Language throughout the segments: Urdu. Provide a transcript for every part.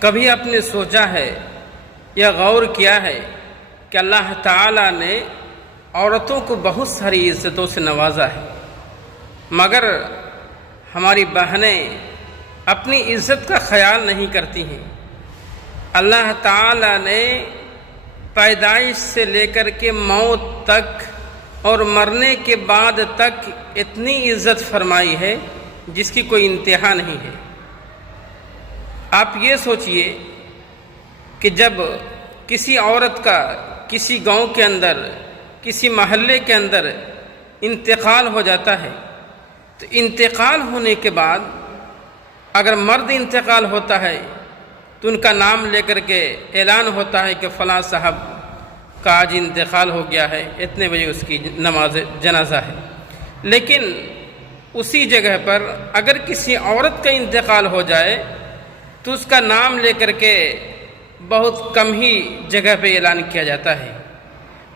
کبھی آپ نے سوچا ہے یا غور کیا ہے کہ اللہ تعالیٰ نے عورتوں کو بہت ساری عزتوں سے نوازا ہے، مگر ہماری بہنیں اپنی عزت کا خیال نہیں کرتی ہیں۔ اللہ تعالیٰ نے پیدائش سے لے کر کے موت تک اور مرنے کے بعد تک اتنی عزت فرمائی ہے جس کی کوئی انتہا نہیں ہے۔ آپ یہ سوچئے کہ جب کسی عورت کا کسی گاؤں کے اندر، کسی محلے کے اندر انتقال ہو جاتا ہے تو انتقال ہونے کے بعد اگر مرد انتقال ہوتا ہے تو ان کا نام لے کر کے اعلان ہوتا ہے کہ فلاں صاحب کا آج انتقال ہو گیا ہے، اتنے بجے اس کی نماز جنازہ ہے۔ لیکن اسی جگہ پر اگر کسی عورت کا انتقال ہو جائے تو اس کا نام لے کر کے بہت کم ہی جگہ پہ اعلان کیا جاتا ہے۔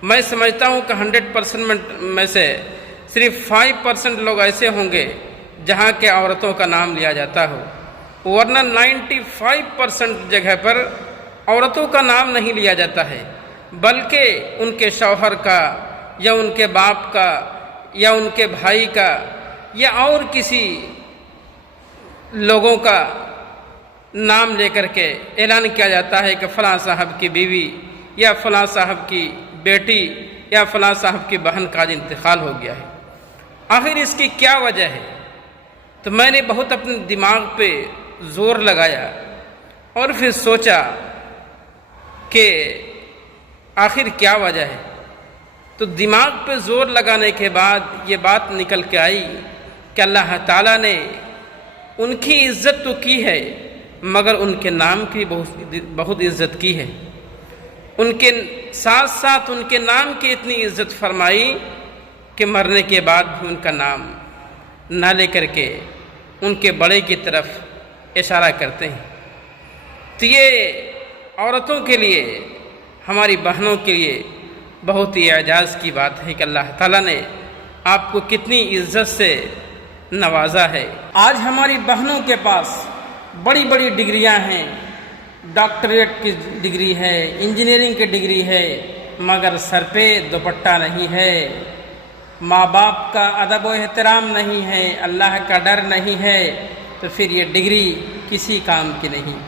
میں سمجھتا ہوں کہ 100% میں سے صرف 5% لوگ ایسے ہوں گے جہاں کے عورتوں کا نام لیا جاتا ہو، ورنہ 95% جگہ پر عورتوں کا نام نہیں لیا جاتا ہے، بلکہ ان کے شوہر کا یا ان کے باپ کا یا ان کے بھائی کا یا اور کسی لوگوں کا نام لے کر کے اعلان کیا جاتا ہے کہ فلاں صاحب کی بیوی یا فلاں صاحب کی بیٹی یا فلاں صاحب کی بہن کا آج انتقال ہو گیا ہے۔ آخر اس کی کیا وجہ ہے؟ تو میں نے بہت اپنے دماغ پہ زور لگایا اور پھر سوچا کہ آخر کیا وجہ ہے۔ تو دماغ پہ زور لگانے کے بعد یہ بات نکل کے آئی کہ اللہ تعالیٰ نے ان کی عزت تو کی ہے مگر ان کے نام کی بہت عزت کی ہے۔ ان کے ساتھ ساتھ ان کے نام کی اتنی عزت فرمائی کہ مرنے کے بعد بھی ان کا نام نہ لے کر کے ان کے بڑے کی طرف اشارہ کرتے ہیں۔ تو یہ عورتوں کے لیے، ہماری بہنوں کے لیے بہت ہی اعجاز کی بات ہے کہ اللہ تعالیٰ نے آپ کو کتنی عزت سے نوازا ہے۔ آج ہماری بہنوں کے پاس بڑی بڑی ڈگریاں ہیں، ڈاکٹریٹ کی ڈگری ہے، انجینئرنگ کی ڈگری ہے، مگر سر پہ دوپٹہ نہیں ہے، ماں باپ کا ادب و احترام نہیں ہے، اللہ کا ڈر نہیں ہے، تو پھر یہ ڈگری کسی کام کی نہیں۔